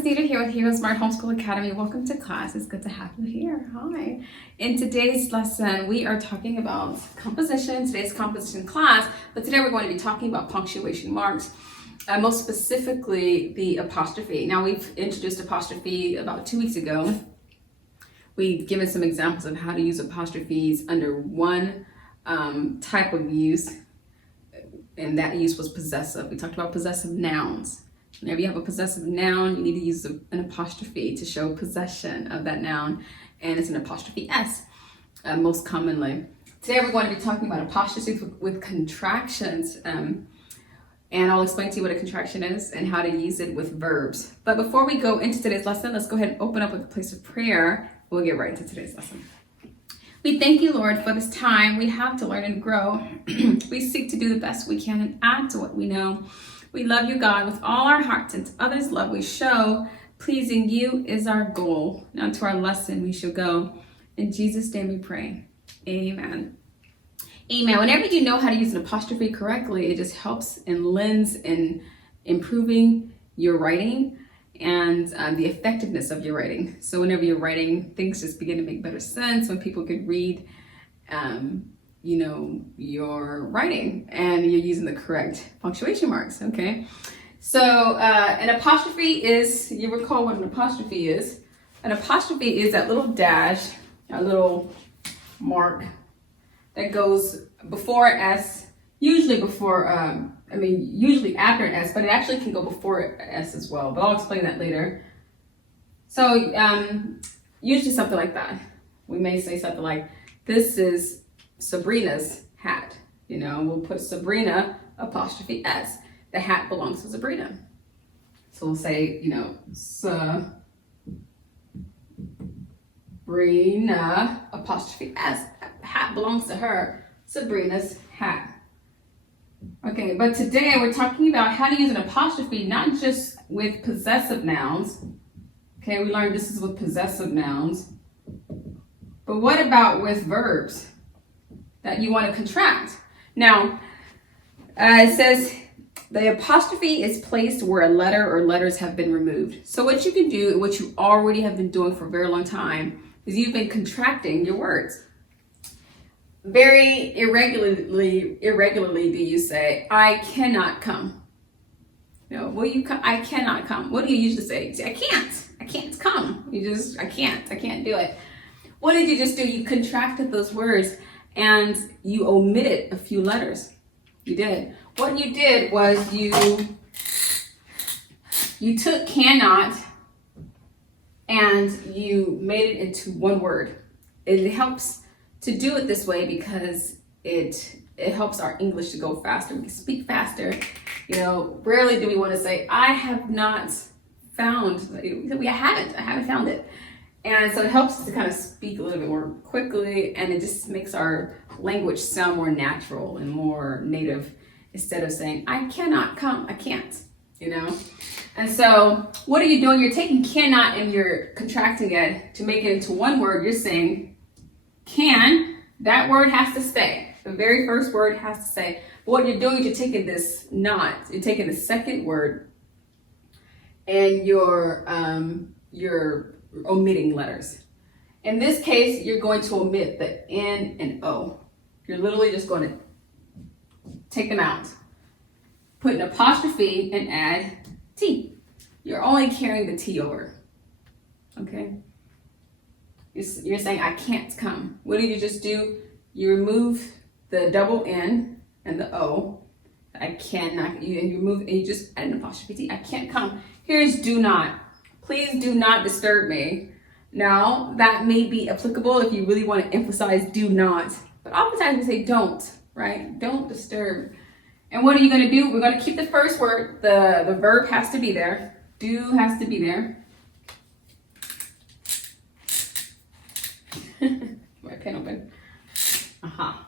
is Nita here with HeroesMart Homeschool Academy. Welcome to class. It's good to have you here. Hi. In today's lesson, we are talking about composition, today's composition class, but today we're going to be talking about punctuation marks, most specifically the apostrophe. Now, we've introduced apostrophe about 2 weeks ago. We've given some examples of how to use apostrophes under one type of use, and that use was possessive. We talked about possessive nouns. Whenever you have a possessive noun, you need to use an apostrophe to show possession of that noun, and it's an apostrophe S most commonly. Today we're going to be talking about apostrophes with contractions, and I'll explain to you what a contraction is and how to use it with verbs. But before we go into today's lesson, let's go ahead and open up with a place of prayer. We'll get right into today's lesson. We thank you, Lord, for this time we have to learn and grow. We seek to do the best we can and add to what we know. We love you, God, with all our hearts, and to others' love we show. Pleasing you is our goal. Now to our lesson we shall go. In Jesus' name we pray. Amen. Amen. Whenever you know how to use an apostrophe correctly, it just helps and lends in improving your writing and the effectiveness of your writing. So whenever you're writing, things just begin to make better sense when people can read your writing and you're using the correct punctuation marks, okay? So an apostrophe is, you recall what an apostrophe is. An apostrophe is that little dash, a little mark that goes before S, usually before, usually after an S, but it actually can go before an S as well, but I'll explain that later. So usually something like that. We may say something like, this is Sabrina's hat. We'll put Sabrina apostrophe S. The hat belongs to Sabrina. So we'll say, Sabrina apostrophe S. Hat belongs to her. Sabrina's hat. Okay, but today we're talking about how to use an apostrophe, not just with possessive nouns. Okay, we learned this is with possessive nouns. But what about with verbs that you want to contract? Now, it says the apostrophe is placed where a letter or letters have been removed. So what you can do, what you already have been doing for a very long time, is you've been contracting your words. Very irregularly do you say, I cannot come. Will you come? I cannot come. What do you usually say? I can't come. I can't do it. What did you just do? You contracted those words and you omitted a few letters. You did. What you did was you took cannot and you made it into one word. It helps to do it this way because it helps our English to go faster. We can speak faster. Rarely do we want to say, I have not found. I haven't found it. And so it helps us to kind of speak a little bit more quickly, and it just makes our language sound more natural and more native instead of saying, I cannot come, I can't, And so what are you doing? You're taking cannot and you're contracting it to make it into one word. You're saying can, that word has to stay. The very first word has to stay. But what you're doing is you're taking this not, you're taking the second word and you're omitting letters. In this case, you're going to omit the N and O. You're literally just going to take them out. Put an apostrophe and add T. You're only carrying the T over. Okay? You're saying, I can't come. What did you just do? You remove the double N and the O. I cannot. You just add an apostrophe T. I can't come. Here's do not. Please do not disturb me. Now, that may be applicable if you really want to emphasize do not. But oftentimes we say don't, right? Don't disturb. And what are you going to do? We're going to keep the first word. The verb has to be there. Do has to be there. My pen open. Aha.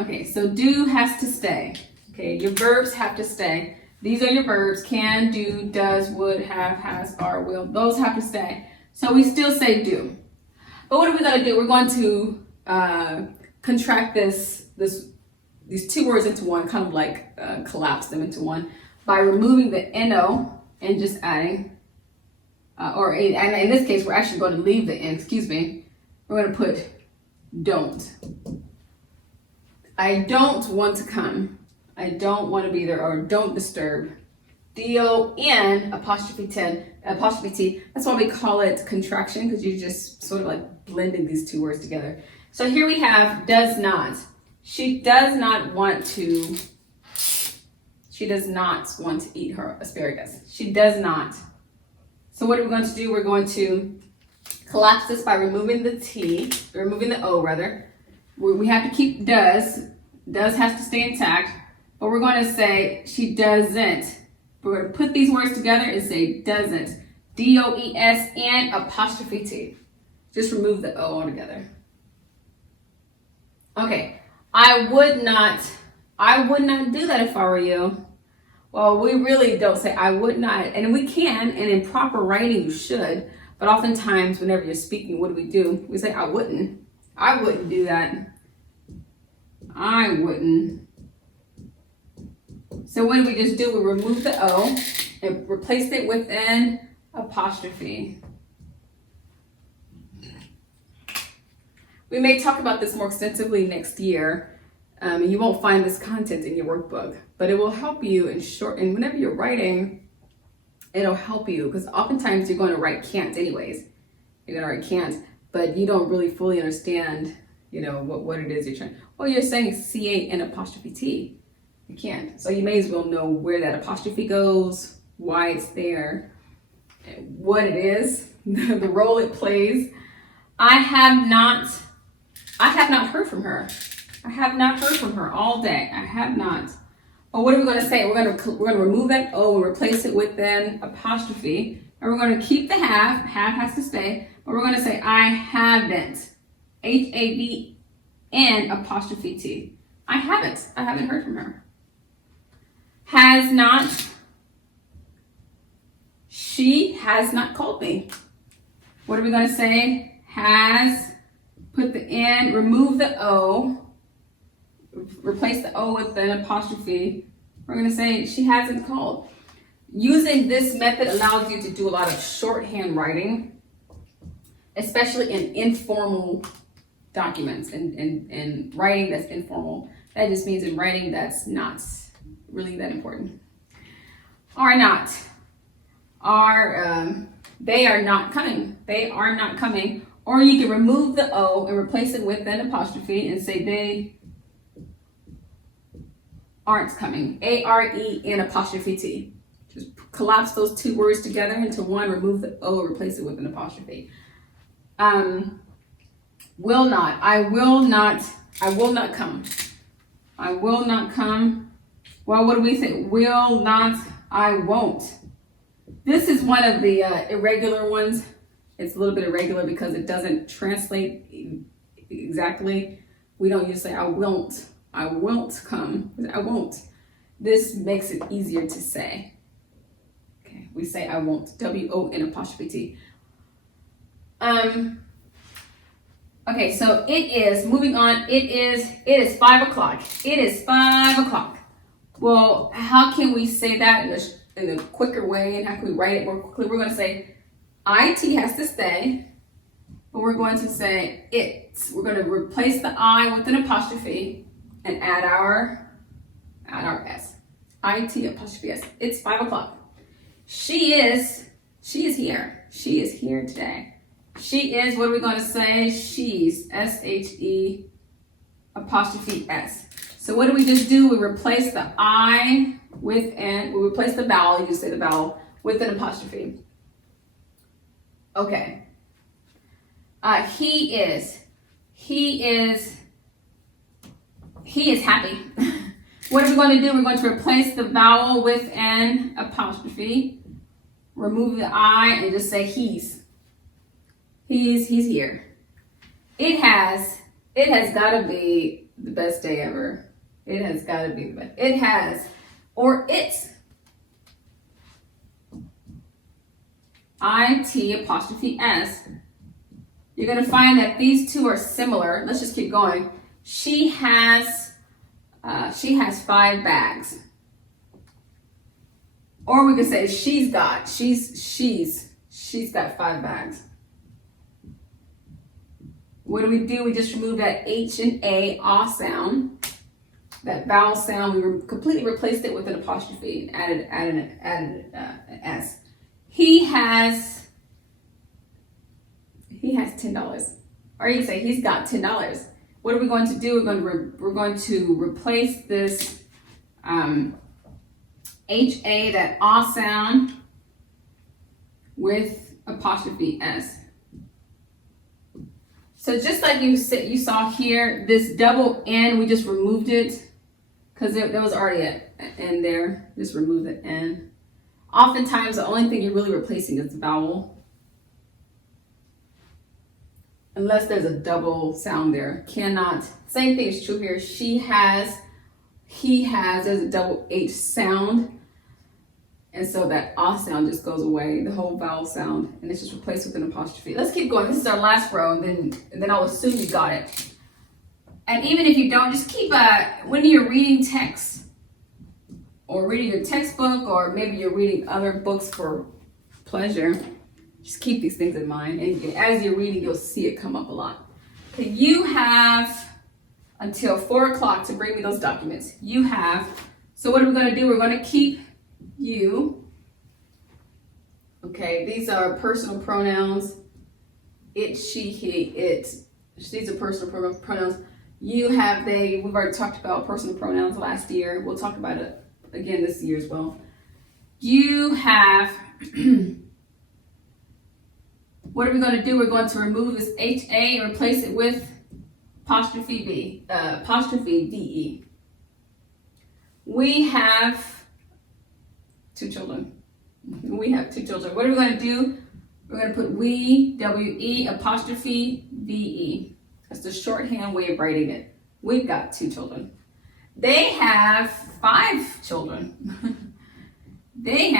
Okay, so do has to stay. Okay, your verbs have to stay. These are your verbs: can, do, does, would, have, has, are, will. Those have to stay. So we still say do. But what are we going to do? We're going to contract these two words into one, kind of like collapse them into one by removing the NO and just adding And in this case, we're actually going to leave the N, excuse me. We're going to put don't. I don't want to come. I don't want to be there, or don't disturb. D-O-N apostrophe T. That's why we call it contraction, because you're just sort of like blending these two words together. So here we have does not. She does not want to eat her asparagus. She does not. So what are we going to do? We're going to collapse this by removing the O rather. We have to keep does. Does has to stay intact, but we're going to say she doesn't. We're going to put these words together and say doesn't. D-O-E-S-N apostrophe T. Just remove the O altogether. Okay. I would not do that if I were you. Well, we really don't say I would not, and we can, and in proper writing you should, but oftentimes whenever you're speaking, what do? We say I wouldn't. I wouldn't do that. I wouldn't. So what do we just do? We remove the O and replace it with an apostrophe. We may talk about this more extensively next year. And you won't find this content in your workbook, but it will help you in short. And whenever you're writing, it'll help you, because oftentimes you're going to write can't anyways. You're going to write can't, but you don't really fully understand, what it is you're trying. Well, you're saying C-A-N apostrophe T. You can't. So you may as well know where that apostrophe goes, why it's there, what it is, the role it plays. I have not heard from her. I have not heard from her all day. I have not. Well, what are we going to say? We're going to remove that O and replace it with an apostrophe. And we're going to keep the have. Have has to stay. But we're going to say I haven't. H-A-V-N apostrophe T. I haven't. I haven't heard from her. Has not. She has not called me. What are we going to say? Has. Put the N. Remove the O. Replace the O with an apostrophe. We're going to say she hasn't called. Using this method allows you to do a lot of shorthand writing, especially in informal documents and writing that's informal. That just means in writing that's not really that important. Are not. They are not coming. They are not coming. Or you can remove the O and replace it with an apostrophe and say they aren't coming. A-R-E-N apostrophe T. Just collapse those two words together into one, remove the O, replace it with an apostrophe. Will not. I will not come. I will not come. Well, what do we say? Will not. I won't. This is one of the irregular ones. It's a little bit irregular because it doesn't translate exactly. We don't usually say I won't come. I won't. This makes it easier to say. Okay, we say I won't. W-O-N apostrophe T. Okay, so it is, moving on, it is 5 o'clock. It is 5 o'clock. Well, how can we say that in a quicker way, and how can we write it more quickly? We're going to say IT has to stay, but we're going to say it. We're going to replace the I with an apostrophe and add our S. IT apostrophe S. It's 5 o'clock. She is here. She is here today. She is, what are we going to say? She's, S-H-E apostrophe S. So what do we just do? We replace the I with an, we replace the vowel, you just say the vowel, with an apostrophe. Okay. He is happy. What are we going to do? We're going to replace the vowel with an apostrophe, remove the I, and just say he's here. It has got to be the best day ever. It has got to be the best. It has, or it's. IT apostrophe S. You're going to find that these two are similar. Let's just keep going. She has 5 bags. Or we could say she's She's got 5 bags. What do? We just removed that H and A, sound. That vowel sound, we completely replaced it with an apostrophe, added an S. He has $10. Or you can say he's got $10. What are we going to do? We're going to replace this HA, that sound, with apostrophe S. So just like you saw here, this double N, we just removed it because there was already an N there. Just remove the N. Oftentimes, the only thing you're really replacing is the vowel. Unless there's a double sound there. Cannot. Same thing is true here. She has, he has, there's a double H sound. And so that sound just goes away, the whole vowel sound, and it's just replaced with an apostrophe. Let's keep going. This is our last row, and then I'll assume you got it. And even if you don't, just keep, when you're reading text, or reading your textbook, or maybe you're reading other books for pleasure, just keep these things in mind. And as you're reading, you'll see it come up a lot. Okay, you have until 4 o'clock to bring me those documents. You have, so what are we going to do? We're going to keep you. Okay, these are personal pronouns. It, she, he, it. These are personal pronouns. You have, they. We've already talked about personal pronouns last year. We'll talk about it again this year as well. You have, what are we going to do? We're going to remove this HA and replace it with apostrophe VE. We have 2 children. We have 2 children. What are we going to do? We're going to put we, W-E, apostrophe V-E. That's the shorthand way of writing it. We've got 2 children. They have 5 children. They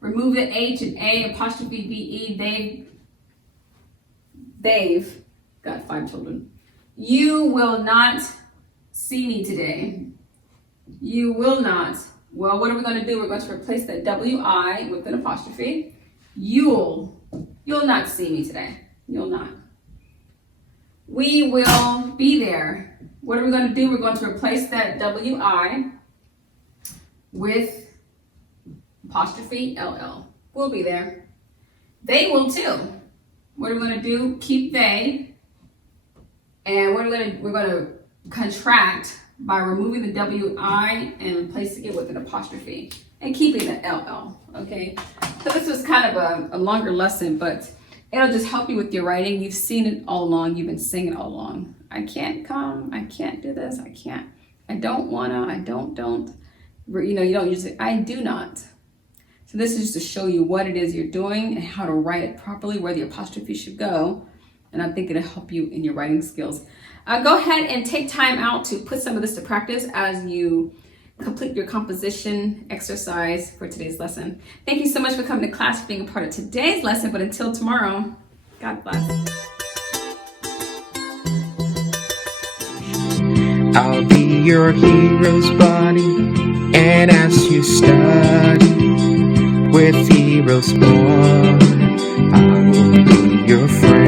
remove the H and A, apostrophe V-E. They've got 5 children. You will not see me today. You will not. Well, what are we going to do? We're going to replace that W-I with an apostrophe. You'll not see me today. You'll not. We will be there. What are we going to do? We're going to replace that W-I with apostrophe L-L. We'll be there. They will too. What are we going to do? Keep they. And what are we're going to contract by removing the W-I and replacing it with an apostrophe and keeping the L-L, okay? So this was kind of a longer lesson, but it'll just help you with your writing. You've seen it all along. You've been saying it all along. I can't come. I can't do this. I can't. I don't wanna. I don't. You know, you don't use it. I do not. So this is just to show you what it is you're doing and how to write it properly, where the apostrophe should go. And I think it'll help you in your writing skills. Go ahead and take time out to put some of this to practice as you complete your composition exercise for today's lesson. Thank you so much for coming to class, for being a part of today's lesson, but until tomorrow, God bless. I'll be your hero's buddy, and as you study with HeroesMart, I will be your friend.